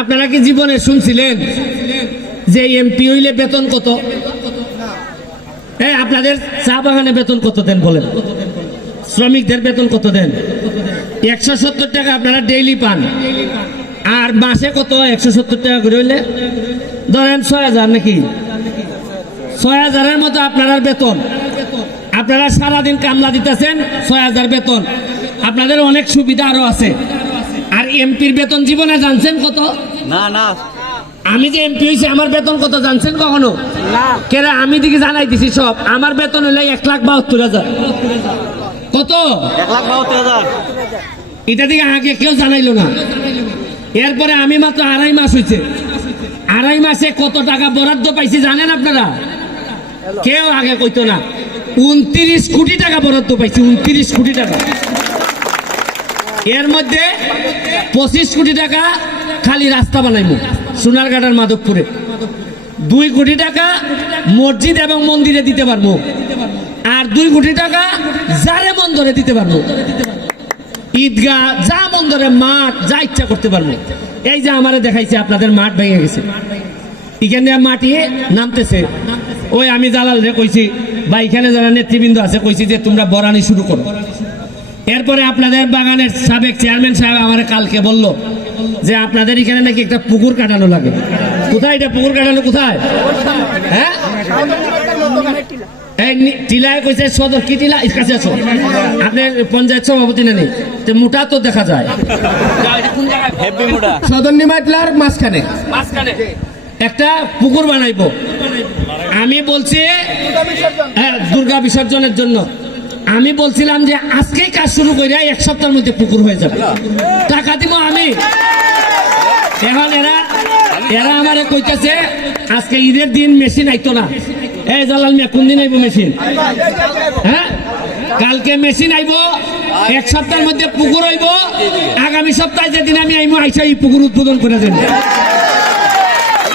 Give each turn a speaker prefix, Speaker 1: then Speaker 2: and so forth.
Speaker 1: আপনারা কি জীবনে শুনছিলেন যে এমপি হইলে বেতন কত? হ্যাঁ আপনাদের চা বাগানে বেতন কত দেন বলেন? শ্রমিকদের বেতন কত দেন? একশো সত্তর টাকা আপনারা ডেইলি পান। আর মাসে কত? একশো সত্তর টাকা করে হইলে? ধরেন ছয় হাজার নাকি? ছয় হাজারের মতো আপনারা বেতন। আপনারা সারাদিন কামলা দিতেছেন, ছয় হাজার বেতন। আপনাদের অনেক সুবিধা আরও আছে। আর এমপির বেতন জীবনে জানছেন কত?
Speaker 2: না না।
Speaker 1: আমি যে এমপি হয়েছি আমার বেতন কত জানছেন কখনো? কেন আমি দিকে জানাই দিছি সব। আমার বেতন হইলে এক লাখ বাহাত্তর হাজার। কত?
Speaker 2: এক লাখ বাহাত্তর হাজার।
Speaker 1: এটা দিকে আগে কেউ জানাইলো না। এরপরে আমি মাত্র আড়াই মাস হয়েছে আড়াই মাসে কত টাকা বরাদ্দ পাইছি জানেন আপনারা? কেউ আগে কইতো না। উনত্রিশ কোটি টাকা বরাদ্দ পাইছি উনত্রিশ কোটি টাকা। এর মধ্যে পঁচিশ কোটি টাকা খালি রাস্তা বানাইবো সোনারঘাটার মাধবপুরে। দুই কোটি টাকা মসজিদ এবং মন্দিরে দিতে পারব আর দুই কোটি টাকা যারে মন্দরে দিতে পারব ঈদগাহ, যা মন্দরে মাঠ, যা ইচ্ছা করতে পারব এই যে আমারে দেখাইছে, আপনাদের মাঠ ভেঙে গেছে। এখানে মাটি নামতেছে। ওই আমি জালাল রে কইছি, বা এখানে যারা নেতৃবৃন্দ আছে, কইছি যে তোমরা বরানি শুরু করো। এরপরে আপনাদের বাগানের সাবেক চেয়ারম্যান সাহেব আমার কালকে বলল যে আপনাদের এখানে নাকি একটা পুকুর কাটানো লাগে। কোথায় এটা পুকুর কাটানো? কোথায়? হ্যাঁ? এই টিলায় কইছে সদর কি টিলা? কাছে আছো আপনার পঞ্চায়েত সভাপতি না নেই তো মোটা তো দেখা যায়।
Speaker 3: সদর নিমাইটলার মাঝখানে।
Speaker 1: মাঝখানে। একটা পুকুর বানাইবো। আমি বলছি হ্যাঁ দুর্গা বিসর্জনের জন্য। আমি বলছিলাম যে আজকেই কাজ শুরু করে এক সপ্তাহের মধ্যে পুকুর হয়ে যাবে। টাকা দিব আমি। এখন এরা এরা আমারে কইতেছে, আজকে ঈদের দিন মেশিন আইতো না। এই জালাল মিয়া, কোন দিন আইবো মেশিন? হ্যাঁ? কালকে মেশিন আইব, এক সপ্তাহের মধ্যে পুকুর হইব। আগামী সপ্তাহে যেদিন আমি আইবো আইসা এই পুকুর উদ্বোধন করে দেবো।